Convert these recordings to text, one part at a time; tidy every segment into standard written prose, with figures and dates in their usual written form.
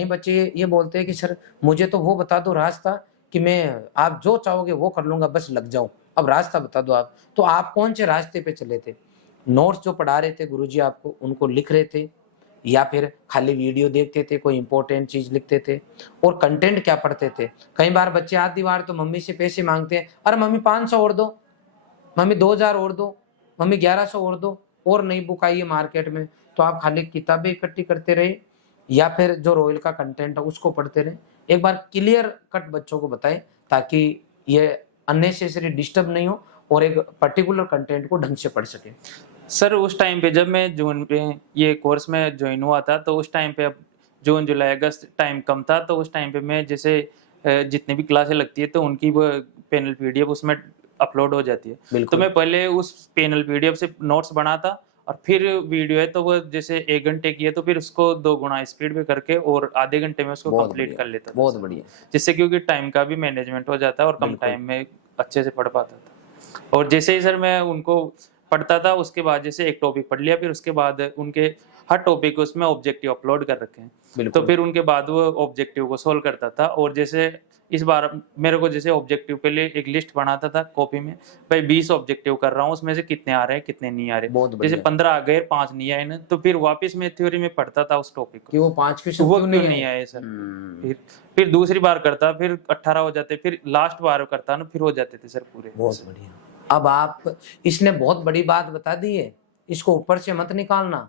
कई बच्चे ये बोलते हैं कि सर मुझे तो वो बता दो रास्ता कि मैं आप जो चाहोगे वो कर लूंगा, बस लग जाओ, अब रास्ता बता दो आप। तो आप कौन से रास्ते पे चले थे? नोट्स जो पढ़ा रहे थे गुरुजी आपको, उनको लिख रहे थे या फिर खाली वीडियो देखते थे, कोई इंपॉर्टेंट चीज लिखते थे? और कंटेंट क्या पढ़ते थे? कई बार बच्चे आधी बार तो मम्मी से पैसे मांगते हैं, अरे मम्मी 500 और दो, मम्मी 2000 और दो, मम्मी 1100 और दो, और नई बुक आई है मार्केट में। तो आप खाली किताबें इकट्ठी करते रहे या फिर जो रोयल का कंटेंट है उसको पढ़ते रहे? एक बार क्लियर कट बच्चों को बताएं ताकि ये अननेसेसरी डिस्टर्ब नहीं हो और एक पर्टिकुलर कंटेंट को ढंग से पढ़ सके। सर उस टाइम पे जब मैं जून में ये कोर्स में ज्वाइन हुआ था, तो उस टाइम पे अब जून जुलाई अगस्त टाइम कम था, तो उस टाइम पे मैं जैसे जितनी भी क्लासें लगती है तो उनकी वो पैनल पीडीएफ उसमें अपलोड हो जाती है। तो मैं पहले उस पैनल पीडीएफ से नोट्स बनाता और फिर वीडियो है तो वो जैसे 1 घंटे की है तो फिर उसको 2 गुना स्पीड पे करके और आधे घंटे में उसको कंप्लीट कर लेता था। बहुत बढ़िया। जिससे क्योंकि टाइम का भी मैनेजमेंट हो जाता है और कम टाइम में अच्छे से पढ़ पाता था। और जैसे ही सर मैं उनको पढ़ता था उसके बाद जैसे एक टॉपिक पढ़ लिया, फिर उसके बाद उनके हर टॉपिक को उसमें ऑब्जेक्टिव अपलोड कर रखे हैं, तो फिर उनके बाद वो ऑब्जेक्टिव को सोल्व करता था। और जैसे इस बार मेरे को जैसे ऑब्जेक्टिव के लिए एक लिस्ट बनाता था कॉपी में, भाई 20 ऑब्जेक्टिव कर रहा हूँ, उसमें से कितने आ रहे हैं कितने नहीं आ रहे, जैसे 15 आ गए 5 नहीं आए ना, तो फिर वापस मैं थ्योरी में पढ़ता था उस टॉपिक को कि वो 5 क्वेश्चन वो क्यों नहीं आए सर। फिर दूसरी बार करता, फिर 18 हो जाते, फिर लास्ट बार करता ना, फिर हो जाते थे सर पूरे। बहुत बढ़िया। अब आप, इसने बहुत बड़ी बात बता दी है, इसको ऊपर से मत निकालना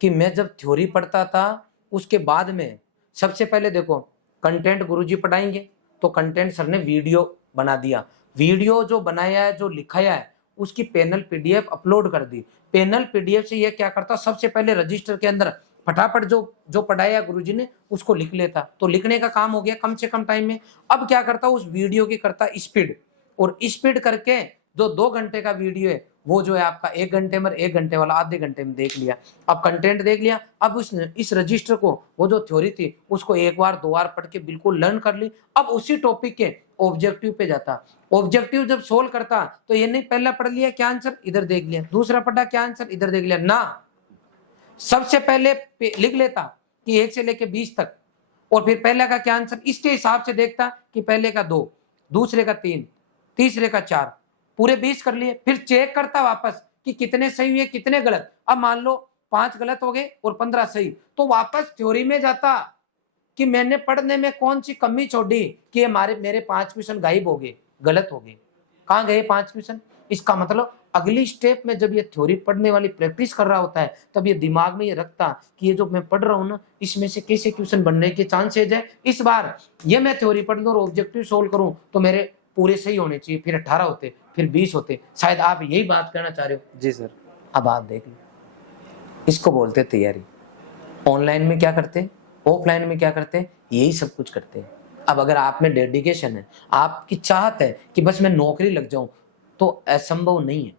कि मैं जब थ्योरी पढ़ता था उसके बाद में सबसे पहले देखो कंटेंट गुरुजी पढ़ाएंगे तो कंटेंट सर ने वीडियो बना दिया, वीडियो जो बनाया है जो लिखाया है उसकी पैनल पीडीएफ अपलोड कर दी। पैनल पीडीएफ से ये क्या करता, सबसे पहले रजिस्टर के अंदर फटाफट जो जो पढ़ाया गुरुजी ने उसको लिख लेता, तो लिखने का काम हो गया कम से कम टाइम में। अब क्या करता, उस वीडियो की करता स्पीड, और स्पीड करके जो 2 घंटे का वीडियो है वो जो है आपका 1 घंटे में, 1 घंटे वाला आधे घंटे में देख लिया। अब कंटेंट देख लिया, अब उसने इस रजिस्टर को वो जो थ्योरी थी उसको 1 बार 2 बार पढ़ के बिल्कुल लर्न कर ली। अब उसी टॉपिक के ऑब्जेक्टिव पे जाता, ऑब्जेक्टिव जब सोल्व करता तो ये नहीं पहला पढ़ लिया क्या आंसर इधर देख लिया, दूसरा पढ़ा क्या आंसर इधर देख लिया ना, सबसे पहले लिख लेता कि 1 से लेके 20 तक, और फिर पहले का क्या आंसर इसके हिसाब से देखता कि पहले का 2, दूसरे का 3, तीसरे का 4, पूरे 20 कर लिए। फिर चेक करता वापस कि कितने सही हुए कितने गलत। अब मान लो 5 गलत हो गए और 15 सही, तो वापस थ्योरी में जाता कि मैंने पढ़ने में कौन सी कमी छोड़ी कि हमारे मेरे 5 क्वेश्चन गायब हो गए, गलत हो गए। कहाँ गए 5 क्वेश्चन? इसका मतलब अगली स्टेप में जब ये थ्योरी पढ़ने वाली प्रैक्टिस कर रहा होता है तब ये दिमाग में ये रखता कि ये जो मैं पढ़ रहा हूँ ना इसमें से कैसे क्वेश्चन बनने के चांसेज है, इस बार ये मैं थ्योरी पढ़ लूँ और ऑब्जेक्टिव सोल्व करूँ तो मेरे पूरे सही होने चाहिए। फिर 18 होते, फिर 20 होते। शायद आप यही बात करना चाह रहे हो। जी सर। अब आप देख लो, इसको बोलते तैयारी। ऑनलाइन में क्या करते, ऑफलाइन में क्या करते, यही सब कुछ करते हैं। अब अगर आप में डेडिकेशन है, आपकी चाहत है कि बस मैं नौकरी लग जाऊं, तो असंभव नहीं है।